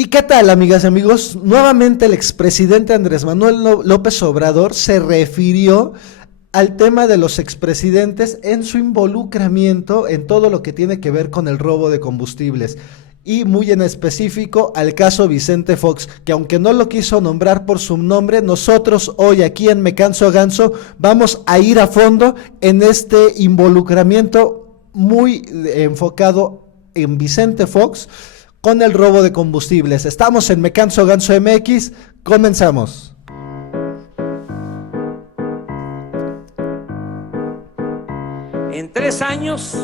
¿Y qué tal, amigas y amigos? Nuevamente el expresidente Andrés Manuel López Obrador se refirió al tema de los expresidentes en su involucramiento en todo lo que tiene que ver con el robo de combustibles. Y muy en específico al caso Vicente Fox, que aunque no lo quiso nombrar por su nombre, nosotros hoy aquí en Me Canso Ganso vamos a ir a fondo en este involucramiento muy enfocado en Vicente Fox con el robo de combustibles. Estamos en Me Canso Ganso MX, comenzamos. En 3 años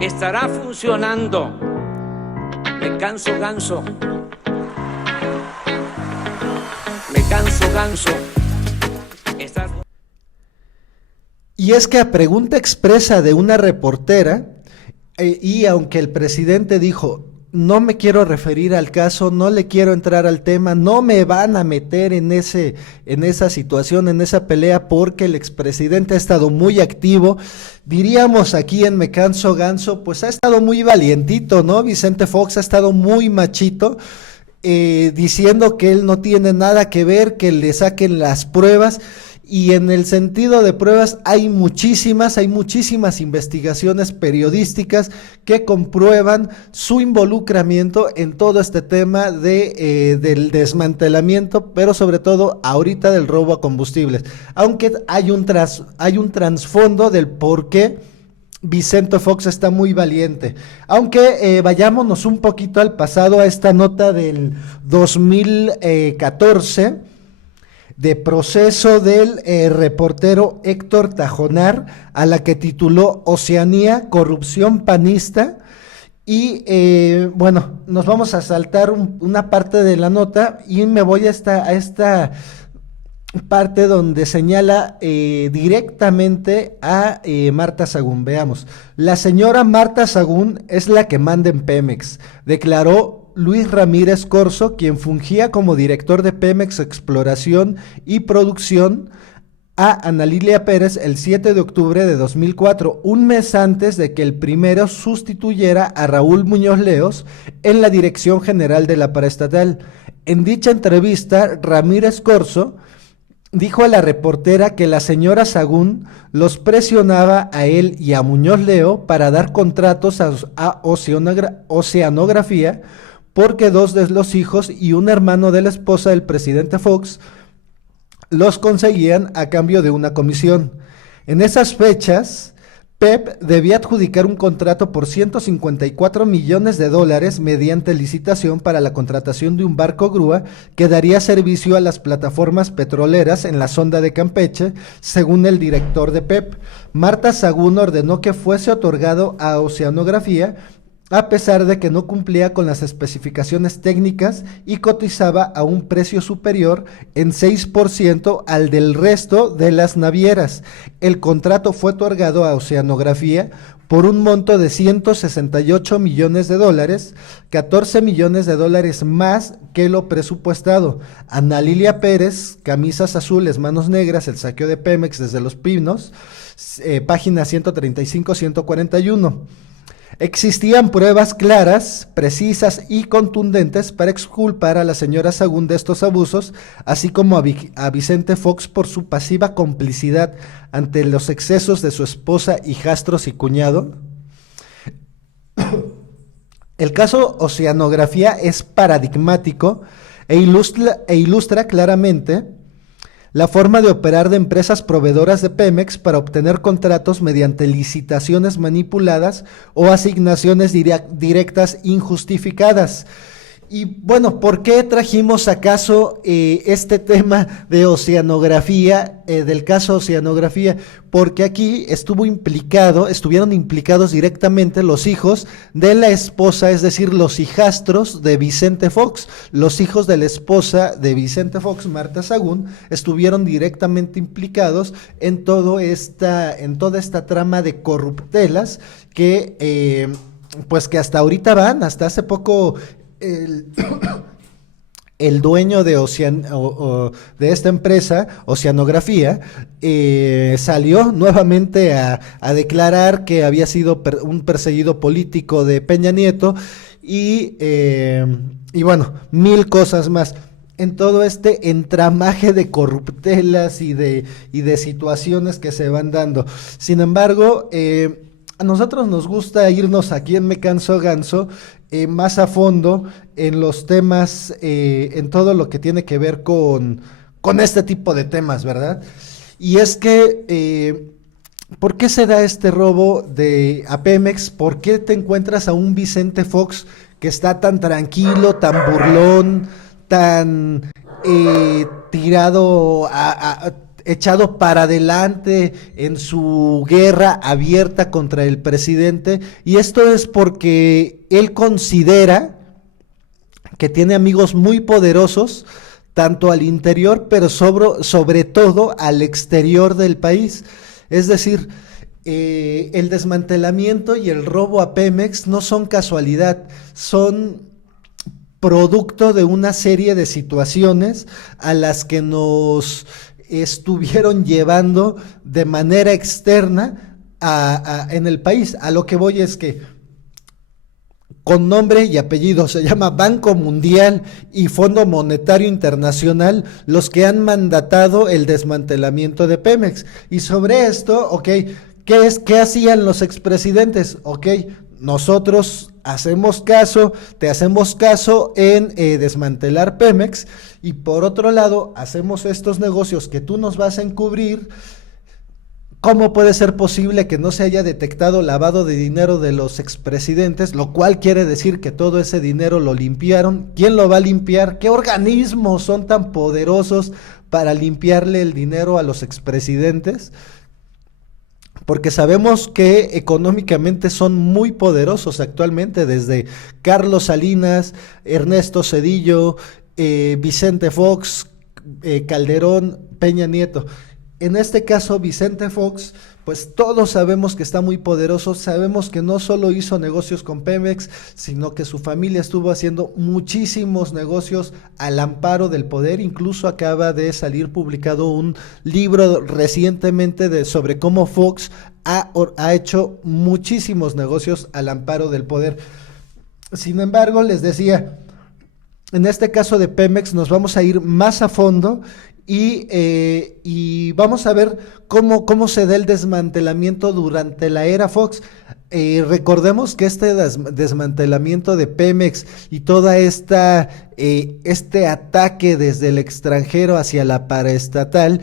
estará funcionando Me Canso Ganso. Me Canso Ganso. Y es que a pregunta expresa de una reportera, y aunque el presidente dijo, no me quiero referir al caso, no le quiero entrar al tema, no me van a meter en esa situación, en esa pelea, porque el expresidente ha estado muy activo, diríamos aquí en Me Canso Ganso, pues ha estado muy valientito, ¿no? Vicente Fox ha estado muy machito, diciendo que él no tiene nada que ver, que le saquen las pruebas. Y en el sentido de pruebas hay muchísimas investigaciones periodísticas que comprueban su involucramiento en todo este tema del desmantelamiento, pero sobre todo ahorita del robo a combustibles. Aunque hay un trasfondo del por qué Vicente Fox está muy valiente. Aunque vayámonos un poquito al pasado, a esta nota del 2014, de proceso del reportero Héctor Tajonar, a la que tituló Oceanía, corrupción panista. Y bueno, nos vamos a saltar una parte de la nota y me voy a esta parte donde señala directamente a Marta Sagún. Veamos, la señora Marta Sagún es la que manda en Pemex, declaró Luis Ramírez Corzo, quien fungía como director de Pemex Exploración y Producción, a Ana Lilia Pérez el 7 de octubre de 2004, un mes antes de que el primero sustituyera a Raúl Muñoz Leos en la Dirección General de la Paraestatal. En dicha entrevista, Ramírez Corzo dijo a la reportera que la señora Sagún los presionaba a él y a Muñoz Leo para dar contratos a Oceanografía, porque 2 de los hijos y un hermano de la esposa del presidente Fox los conseguían a cambio de una comisión. En esas fechas, PEP debía adjudicar un contrato por $154 millones mediante licitación para la contratación de un barco grúa que daría servicio a las plataformas petroleras en la sonda de Campeche, según el director de PEP. Marta Sagún ordenó que fuese otorgado a Oceanografía, a pesar de que no cumplía con las especificaciones técnicas y cotizaba a un precio superior en 6% al del resto de las navieras. El contrato fue otorgado a Oceanografía por un monto de $168 millones, $14 millones más que lo presupuestado. Ana Lilia Pérez, camisas azules, manos negras, el saqueo de Pemex desde Los Pinos, página 135-141. Existían pruebas claras, precisas y contundentes para exculpar a la señora Sagún de estos abusos, así como a Vicente Fox por su pasiva complicidad ante los excesos de su esposa, hijastros y cuñado. El caso Oceanografía es paradigmático e ilustra claramente la forma de operar de empresas proveedoras de Pemex para obtener contratos mediante licitaciones manipuladas o asignaciones directas injustificadas. Y bueno, ¿por qué trajimos acaso este tema de Oceanografía, del caso Oceanografía? Porque aquí estuvieron implicados directamente los hijos de la esposa, es decir, los hijastros de Vicente Fox. Los hijos de la esposa de Vicente Fox, Marta Sagún, estuvieron directamente implicados en toda esta trama de corruptelas que que hasta ahorita hasta hace poco el dueño de esta empresa, Oceanografía, salió nuevamente a declarar que había sido un perseguido político de Peña Nieto y y bueno, mil cosas más. En todo este entramaje de corruptelas y de situaciones que se van dando. Sin embargo, a nosotros nos gusta irnos aquí en Me Canso Ganso más a fondo en los temas, en todo lo que tiene que ver con este tipo de temas, ¿verdad? Y es que, ¿por qué se da este robo a Pemex? ¿Por qué te encuentras a un Vicente Fox que está tan tranquilo, tan burlón, tan tirado, echado para adelante en su guerra abierta contra el presidente? Y esto es porque él considera que tiene amigos muy poderosos, tanto al interior, pero sobre todo al exterior del país. Es decir, el desmantelamiento y el robo a Pemex no son casualidad, son producto de una serie de situaciones a las que nos estuvieron llevando de manera externa en el país. A lo que voy es que, con nombre y apellido, se llama Banco Mundial y Fondo Monetario Internacional los que han mandatado el desmantelamiento de Pemex. Y sobre esto, ok, ¿qué hacían los expresidentes? Ok, nosotros te hacemos caso en desmantelar Pemex, y por otro lado hacemos estos negocios que tú nos vas a encubrir. ¿Cómo puede ser posible que no se haya detectado lavado de dinero de los expresidentes? Lo cual quiere decir que todo ese dinero lo limpiaron. ¿Quién lo va a limpiar? ¿Qué organismos son tan poderosos para limpiarle el dinero a los expresidentes? Porque sabemos que económicamente son muy poderosos actualmente, desde Carlos Salinas, Ernesto Zedillo, Vicente Fox, Calderón, Peña Nieto. En este caso, Vicente Fox, pues todos sabemos que está muy poderoso, sabemos que no solo hizo negocios con Pemex, sino que su familia estuvo haciendo muchísimos negocios al amparo del poder. Incluso acaba de salir publicado un libro recientemente sobre cómo Fox ha hecho muchísimos negocios al amparo del poder. Sin embargo, les decía, en este caso de Pemex nos vamos a ir más a fondo y vamos a ver cómo se da el desmantelamiento durante la era Fox. Recordemos que este desmantelamiento de Pemex y toda este ataque desde el extranjero hacia la paraestatal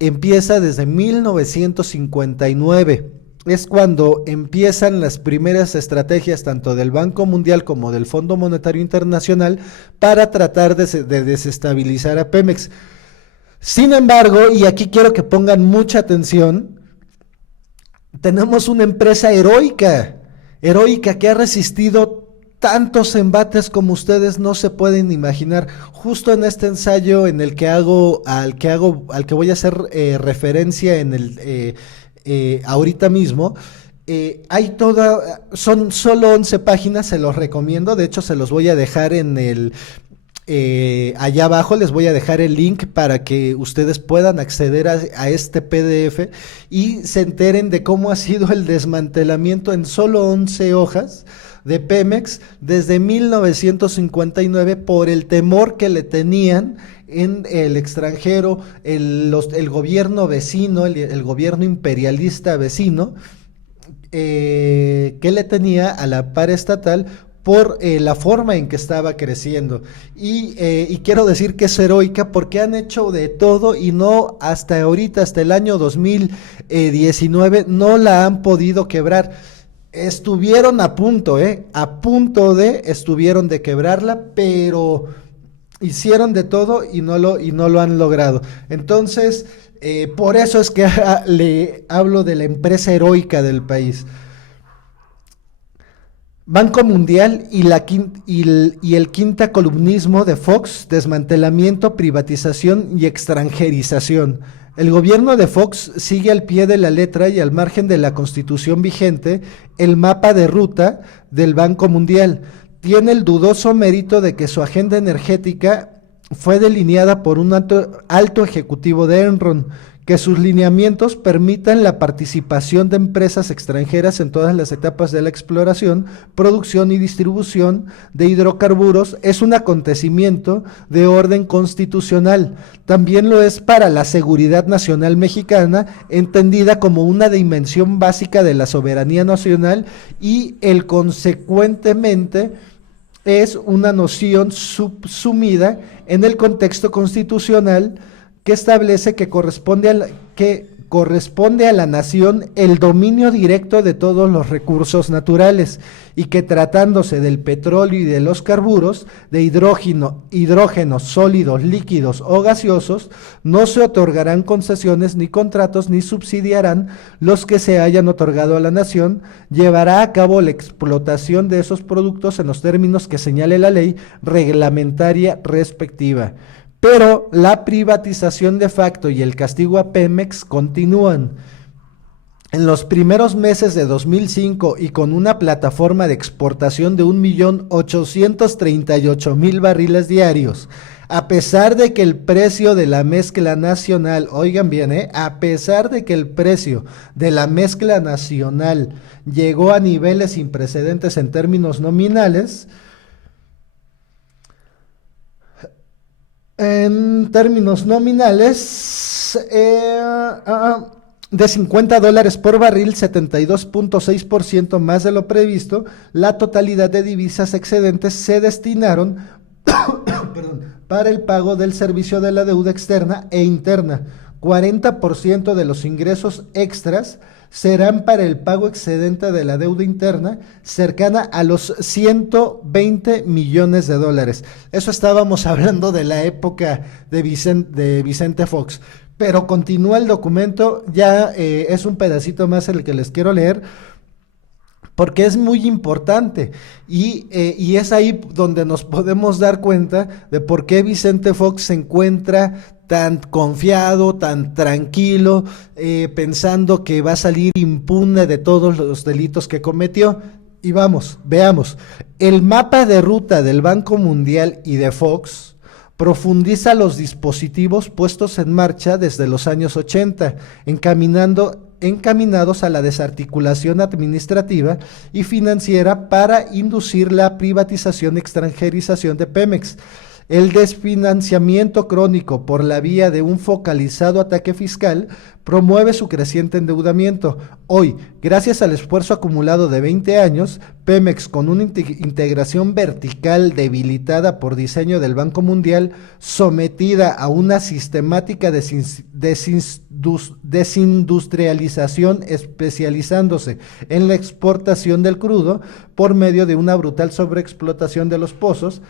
empieza desde 1959. Es cuando empiezan las primeras estrategias tanto del Banco Mundial como del Fondo Monetario Internacional para tratar de desestabilizar a Pemex. Sin embargo, y aquí quiero que pongan mucha atención, tenemos una empresa heroica que ha resistido tantos embates como ustedes no se pueden imaginar. Justo en este ensayo en el que al que voy a hacer referencia ahorita mismo, son solo 11 páginas, se los recomiendo. De hecho, se los voy a dejar allá abajo les voy a dejar el link para que ustedes puedan acceder a este PDF y se enteren de cómo ha sido el desmantelamiento en solo 11 hojas de Pemex desde 1959 por el temor que le tenían en el extranjero, el gobierno vecino, el gobierno imperialista vecino, que le tenía a la paraestatal por la forma en que estaba creciendo. Y quiero decir que es heroica porque han hecho de todo y no hasta ahorita, hasta el año 2019, no la han podido quebrar. Estuvieron estuvieron de quebrarla, pero hicieron de todo y no lo han logrado. Entonces, por eso es que le hablo de la empresa heroica del país. Banco Mundial y el quinta columnismo de Fox: desmantelamiento, privatización y extranjerización. El gobierno de Fox sigue al pie de la letra y al margen de la Constitución vigente el mapa de ruta del Banco Mundial. Tiene el dudoso mérito de que su agenda energética fue delineada por un alto ejecutivo de Enron, que sus lineamientos permitan la participación de empresas extranjeras en todas las etapas de la exploración, producción y distribución de hidrocarburos es un acontecimiento de orden constitucional. También lo es para la seguridad nacional mexicana, entendida como una dimensión básica de la soberanía nacional y el consecuentemente es una noción subsumida en el contexto constitucional que establece que corresponde a la nación el dominio directo de todos los recursos naturales y que tratándose del petróleo y de los carburos, de hidrógenos sólidos, líquidos o gaseosos, no se otorgarán concesiones ni contratos ni subsidiarán los que se hayan otorgado a la nación, llevará a cabo la explotación de esos productos en los términos que señale la ley reglamentaria respectiva. Pero la privatización de facto y el castigo a Pemex continúan. En los primeros meses de 2005 y con una plataforma de exportación de 1.838.000 barriles diarios, a pesar de que el precio de la mezcla nacional, oigan bien, a pesar de que el precio de la mezcla nacional llegó a niveles sin precedentes en términos nominales, de $50 por barril, 72.6% más de lo previsto, la totalidad de divisas excedentes se destinaron para el pago del servicio de la deuda externa e interna. 40% de los ingresos extras serán para el pago excedente de la deuda interna, cercana a los 120 millones de dólares. Eso estábamos hablando de la época de Vicente Fox. Pero continúa el documento, ya es un pedacito más el que les quiero leer, porque es muy importante y es ahí donde nos podemos dar cuenta de por qué Vicente Fox se encuentra tan confiado, tan tranquilo, pensando que va a salir impune de todos los delitos que cometió. Y veamos, el mapa de ruta del Banco Mundial y de Fox profundiza los dispositivos puestos en marcha desde los años 80, encaminados a la desarticulación administrativa y financiera para inducir la privatización y extranjerización de Pemex. El desfinanciamiento crónico por la vía de un focalizado ataque fiscal promueve su creciente endeudamiento. Hoy, gracias al esfuerzo acumulado de 20 años, Pemex, con una integración vertical debilitada por diseño del Banco Mundial, sometida a una sistemática desindustrialización, especializándose en la exportación del crudo por medio de una brutal sobreexplotación de los pozos,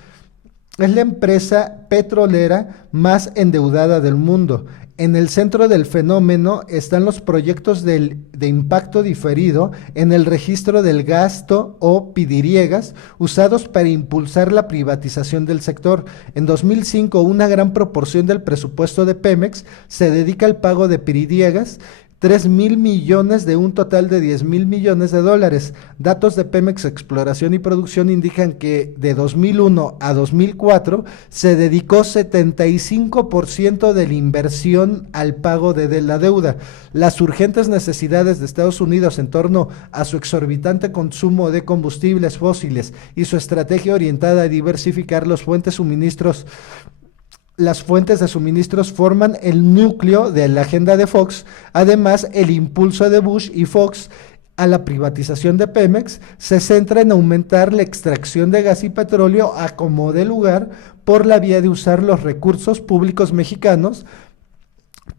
es la empresa petrolera más endeudada del mundo. En el centro del fenómeno están los proyectos de impacto diferido en el registro del gasto o PIDIRIEGAS usados para impulsar la privatización del sector. En 2005, una gran proporción del presupuesto de Pemex se dedica al pago de PIDIRIEGAS, 3,000 millones de un total de 10,000 millones de dólares. Datos de Pemex Exploración y Producción indican que de 2001 a 2004 se dedicó 75% de la inversión al pago de la deuda. Las urgentes necesidades de Estados Unidos en torno a su exorbitante consumo de combustibles fósiles y su estrategia orientada a diversificar las fuentes de suministros forman el núcleo de la agenda de Fox. Además, el impulso de Bush y Fox a la privatización de Pemex se centra en aumentar la extracción de gas y petróleo a como dé lugar por la vía de usar los recursos públicos mexicanos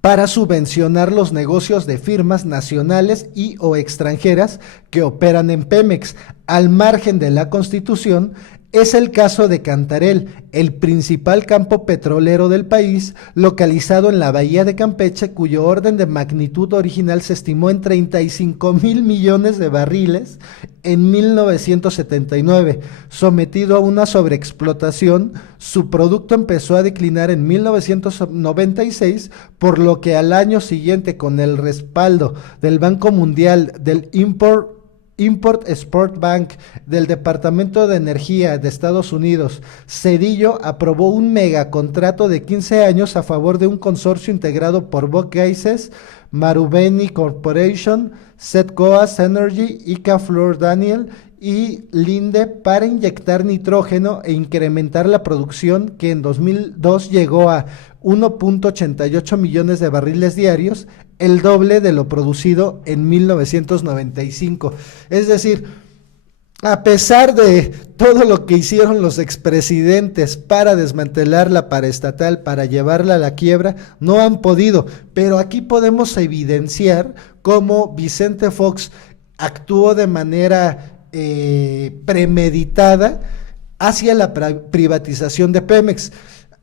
para subvencionar los negocios de firmas nacionales y o extranjeras que operan en Pemex, al margen de la Constitución. Es el caso de Cantarell, el principal campo petrolero del país, localizado en la bahía de Campeche, cuyo orden de magnitud original se estimó en 35,000 millones de barriles en 1979. Sometido a una sobreexplotación, su producto empezó a declinar en 1996, por lo que al año siguiente, con el respaldo del Banco Mundial, del Import-Export Bank del Departamento de Energía de Estados Unidos, Cedillo, aprobó un megacontrato de 15 años a favor de un consorcio integrado por Bob Gases, Marubeni Corporation, Setcoas Energy, Ica Fluor Daniel y Linde para inyectar nitrógeno e incrementar la producción, que en 2002 llegó a 1.88 millones de barriles diarios, el doble de lo producido en 1995. Es decir, a pesar de todo lo que hicieron los expresidentes para desmantelar la paraestatal, para llevarla a la quiebra, no han podido. Pero aquí podemos evidenciar cómo Vicente Fox actuó de manera premeditada hacia la privatización de Pemex.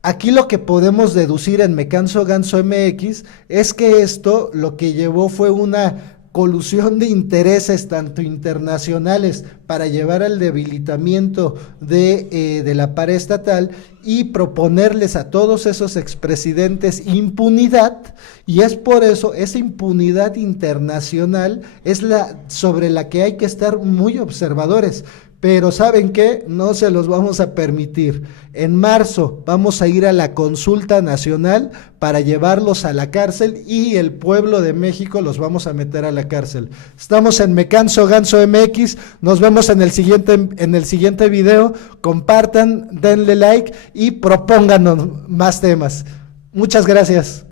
Aquí lo que podemos deducir en Me Canso Ganso MX es que esto lo que llevó fue una colusión de intereses tanto internacionales para llevar al debilitamiento de la paraestatal y proponerles a todos esos expresidentes impunidad, y es por eso esa impunidad internacional es la sobre la que hay que estar muy observadores. Pero ¿saben qué? No se los vamos a permitir. En marzo vamos a ir a la consulta nacional para llevarlos a la cárcel, y el pueblo de México los vamos a meter a la cárcel. Estamos en Me Canso Ganso MX. Nos vemos en el siguiente video. Compartan, denle like y propónganos más temas. Muchas gracias.